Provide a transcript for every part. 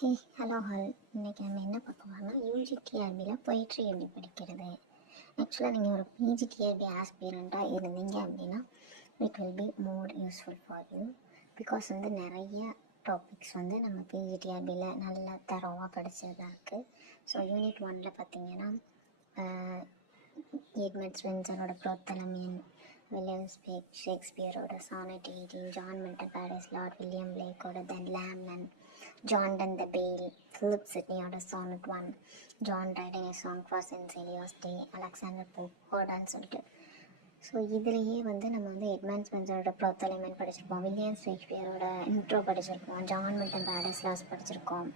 Hey hello ஹல் இன்றைக்கி நம்ம என்ன பார்க்க போகிறோம்னா யூஜிடிஆர்பியில் பொயிட்ரி எப்படி படிக்கிறது. ஆக்சுவலாக நீங்கள் ஒரு பிஜிடிஆர்பி ஆஸ்பிரண்ட்டாக இருந்தீங்க அப்படின்னா it will be more useful for you. Because நிறைய டாபிக்ஸ் நம்ம பிஜிடிஆர்பியில் நல்லா தரவாக படித்ததாக இருக்குது. ஸோ யூனிட் 1 பார்த்தீங்கன்னா எட்மண்ட் ஸ்பென்சரோட ப்ரோத்தலமியன், வில்லியம் ஷேக்ஸ்பியரோட sonnet 18, John Milton paradise lost, William பிளேக்கோட தென் லேம்னன், ஜான் டன் த பேல், பிலிப் சிட்னியோட sonnet 1, John Dryden a song for சென்சேலியாஸ் டே, அலெக்சாண்டர் போப் ஹோடான்னு சொல்லிட்டு. ஸோ இதுலேயே நம்ம எட்மண்ட் ஸ்பென்சரோட ப்ரோத்தலமியன் படிச்சிருப்போம், வில்லியம் ஷேக்ஸ்பியரோட இன்ட்ரோ படிச்சிருப்போம், ஜான் மில்டன் பாரிஸ் லார்ட் படிச்சிருக்கோம்,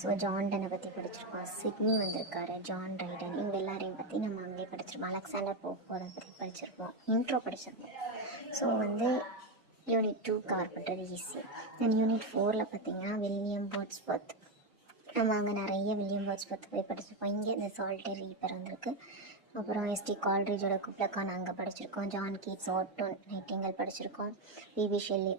ஸோ ஜான் டனை பற்றி படிச்சிருக்கோம், சிட்னி வந்திருக்காரு, ஜான் ரைடன், இவங்க எல்லாரையும் பற்றி நம்ம அங்கேயே படிச்சிருப்போம், அலெக்சாண்டர் போப்போட பற்றி படிச்சிருப்போம், இன்ட்ரோ படிச்சிருப்போம். ஸோ யூனிட் 2 கவர் பண்ணுறது ஈஸி. தென் யூனிட் 4 பார்த்தீங்கன்னா வில்லியம் வேர்ட்ஸ்வொர்த், நம்ம அங்கே நிறைய வில்லியம் வேர்ட்ஸ்வொர்த் போய் படிச்சிருப்போம். இங்கே இந்த சால்டரி ரீப்பர் வந்திருக்கு. அப்புறம் எஸ்டி கால்ட்ரிஜோட குப்லக்கான் அங்கே படிச்சிருக்கோம், ஜான் கீட்ஸ் ஓட்டோ நைட்டிங்கல் படிச்சிருக்கோம், பிபி ஷெல்லி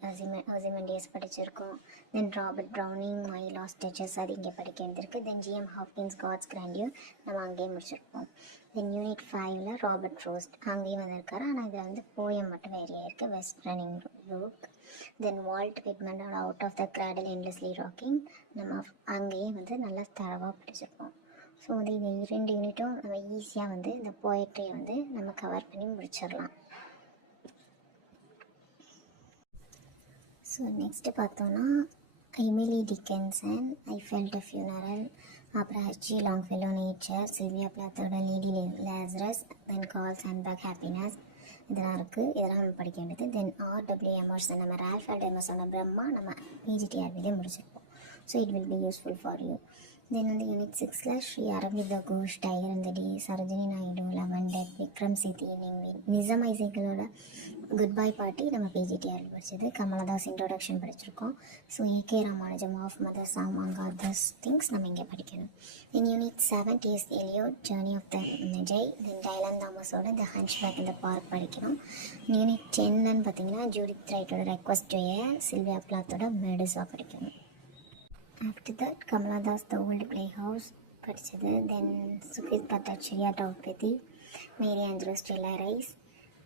அசிமெண்டியஸ் படிச்சிருக்கோம். Then Robert Browning my last duchess அது இங்கே படிக்க வேண்டியிருக்கு. Then GM Hopkins God's grandeur நம்ம அங்கேயே முடிச்சிருப்போம். தென் யூனிட் 5 ராபர்ட் ஃப்ரோஸ்ட் அங்கேயும் வந்திருக்காரு, ஆனால் இதில் போயம் மட்டும் வேறையாக இருக்குது, west running brook. Then Walt விட்மனோட out of the cradle endlessly rocking நம்ம அங்கேயே நல்லா தரவாக படிச்சிருப்போம். ஸோ இந்த 2 யூனிட்டும் நம்ம ஈஸியாக இந்த போயட்ரியை நம்ம கவர் பண்ணி முடிச்சிடலாம். ஸோ நெக்ஸ்ட்டு பார்த்தோன்னா Emily Dickinson, I felt a funeral, அப்புறம் ஹெச்ஜி லாங்ஃபெல்லோ நேச்சர், சில்வியா பிளாத்தோட Lady Lazarus, then Carl Sandburg happiness இதெல்லாம் இருக்குது, இதெல்லாம் நம்ம படிக்க வேண்டியது. தென் ஆர்டபிள்யூ எமர்சன் நம்ம ரால்ஃப் வால்டோ எமர்சனோட பிரம்மா நம்ம பிஜிடிஆர்பிலே முடிச்சிருப்போம். So it will be useful for you. Then unit 6 Sri Aurobindo Ghosh, tiger in the day, Sarojini Naidu, love and death, Vikram Seth, Nissim ஐசேக்கிளோட குட் பை பார்ட்டி நம்ம பிஜிடிஆர்பி படித்தது. கமலதாஸ் இன்ட்ரோடக்ஷன் படிச்சிருக்கோம். So AK Ramanujam of mothers among others things நம்ம இங்கே படிக்கணும். தென் unit 7 DS எலியோட் journey of the மெஜை, then Dylan தாமஸோட the hunchback இந்த park படிக்கணும். Unit 10 பார்த்தீங்கன்னா Judith ரைட்டோட request to air, Sylvia பிளாத்தோட Medusa படிக்கணும். After that Kamala Das the old play house படித்தது. தென் சுகித் பட்டாச்சாரியா டவுபதி, மேரி Angelo Stella rice,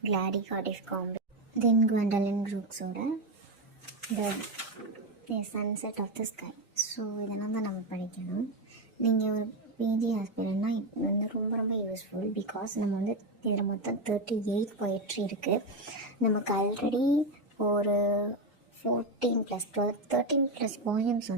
கிளாடி Cardiff combi, then குவெண்டலின் ரூக்ஸோட the sunset of the sky. So இதெல்லாம் தான் நம்ம படிக்கணும். நீங்கள் ஒரு பிஜி ஆஸ்பிரண்ட்னா இது ரொம்ப ரொம்ப யூஸ்ஃபுல். பிகாஸ் நம்ம இதில் மொத்தம் 38 பொயட்ரி இருக்குது. நமக்கு ஆல்ரெடி ஒரு 13+ போயம்ஸ்